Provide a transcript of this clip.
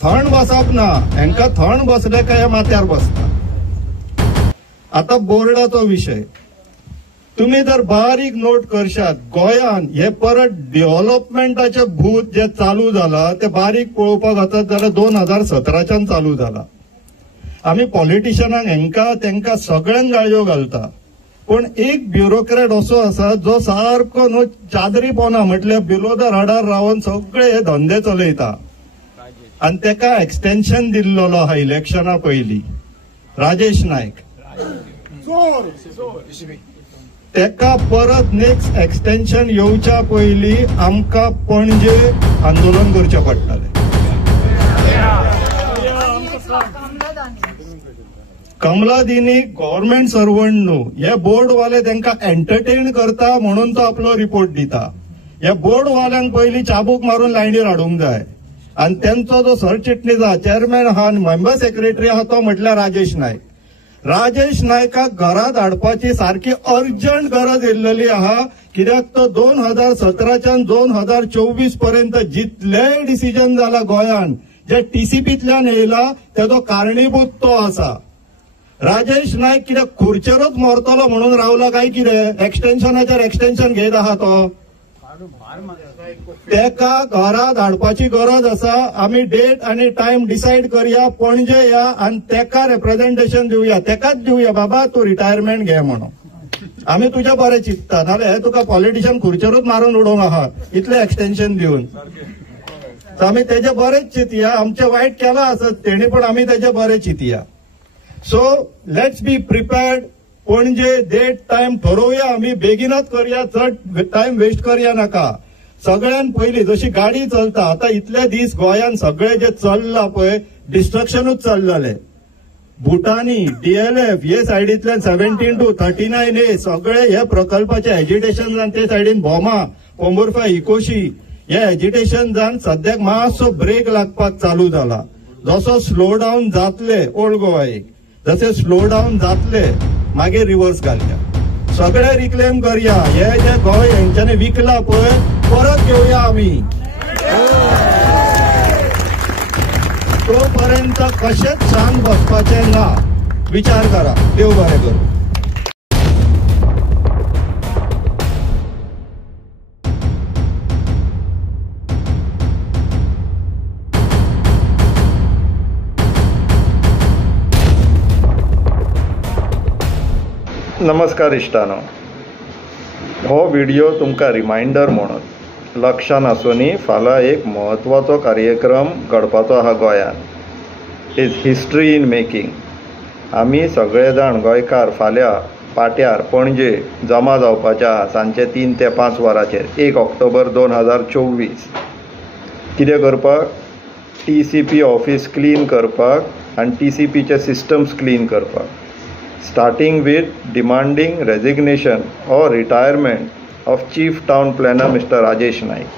थंड बसप ना, हांकां थंड बसले काय माथ्यार बसता. आता बोर्डाचो विषय तुम्ही जर बारीक नोट करशात, गोंयान हे परत डेव्हलपमेंटाचे भूत जे चालू जाला ते बारीक पळोवपाक वचत जाल्यार 2017च्यान चालू जाला. आम्ही पॉलिटिशियनांक हांकां तेंकां सगळ्यांक गाळयो घालता, पण एक ब्युरोक्रेट असो आसा जो सारको न्हू चादरी पोना म्हटल्यार बिलो द रडार रावन सगळे हे धंदे चलयता आणि तेका एक्सटेन्शन दिल्लो आहा इलेक्शना पयलीं, राजेश नायक. तेका परत नेक्स्ट एक्सटेन्शन येवच्या पयलीं आमकां पणजे आंदोलन करचें पडटलें. कमलादिनी गव्हर्नमेंट सर्वंट न्हू, हे बोर्डवाले तांकां एंटरटेन करता म्हणून तो आपलो रिपोर्ट दिता. हे बोर्डवाल्यांक पयलीं चाबूक मारून लायनीर हाडूंक जाय आणि त्यांचो जो सरचिटणीस आहा, चेअरमॅन आहा, मेंबर सेक्रेटरी आहा तो म्हटल्यार राजेश नायक. राजेश नायकाक घरात हाडपाची सारखी अर्जंट गरज येयल्ली आहा, कित्याक तो 2017च्यान 2024 पर्यंत जितलेय डिसिजन जाला गोंयान जे टीसीपीतल्यान येयला तेजो कारणीभूत तो आसा. राजेश नायक कित्याक खुर्चेरूच मरतलो म्हणून रावला काय कितें? एक्सटेन्शनाचेर एक्सटेन्शन घेत आहा तो. तेका घरात हाडपाची गरज आसा. आमी डेट आनी टायम डिसायड करया, पणजे या आणि तेका रिप्रेझेंटेशन दिवया, तेकाच दिवया बाबा तू रिटायरमेंट घे म्हणून. आमी तुझे बरें चिंतता, नाल्यार हे तुका पॉलिटिशियन खुर्चेरूच मारून उडोवंक आहा इतले एक्सटेन्शन दिवन. आमी तेजे बरेच चिंतया, आमचे वायट केला आसत तेणी पण आमी तेजे बरें चिंतया. So let's be prepared. पणजे डेट टायम ठरोवया, आमी बेगीनच करया, चड टायम वेस्ट करया नाका. सगळ्यान पयलीं जशी गाडी चलता, आता इतले दीस गोंयान सगळे जे चल्ला पळय डिस्ट्रक्शनूच चल्लले. भुटानी, डीएलएफ हे सायडींतल्यान 17 to 39A सगळे हे प्रकल्पाचे एजिटेशन जावन ते सायडीन बोमा, पोंबुर्फा, इकोशी हे एजिटेशन जावन सद्याक मातसो ब्रेक लागपाक चालू जाला. जसो स्लो डावन जातले ओल्ड गोवायक, जसे स्लो डावन जातले मागीर रिव्हर्स घालया. सगळे रिक्लेम करया. हे जे गोंय हेंच्यानी विकला पळय परत घेवया आमी. तोपर्यंत कशेच शांत बसपाचे ना, विचार करा. देव बरें करूं. नमस्कार इश्टानो, हो व्हिडिओ तुमकां रिमाइंडर म्हणून लक्षात आसूनी फाल्यां एक म्हत्वाचो कार्यक्रम घडपाचो आहा गोंयान. Is history in making. आमी सगळे जाण गोंयकार फाल्यां पाट्यार पणजे जमा जावपाचे आहा सांजचे 3 ते 5 वरांचेर 1 ऑक्टोबर 2024. कितें करपाक? TCP ऑफिस क्लीन करपाक आनी TCPचे सिस्टम्स क्लीन करपाक. starting with demanding resignation or retirement of Chief Town Planner Mr. Rajesh Naik.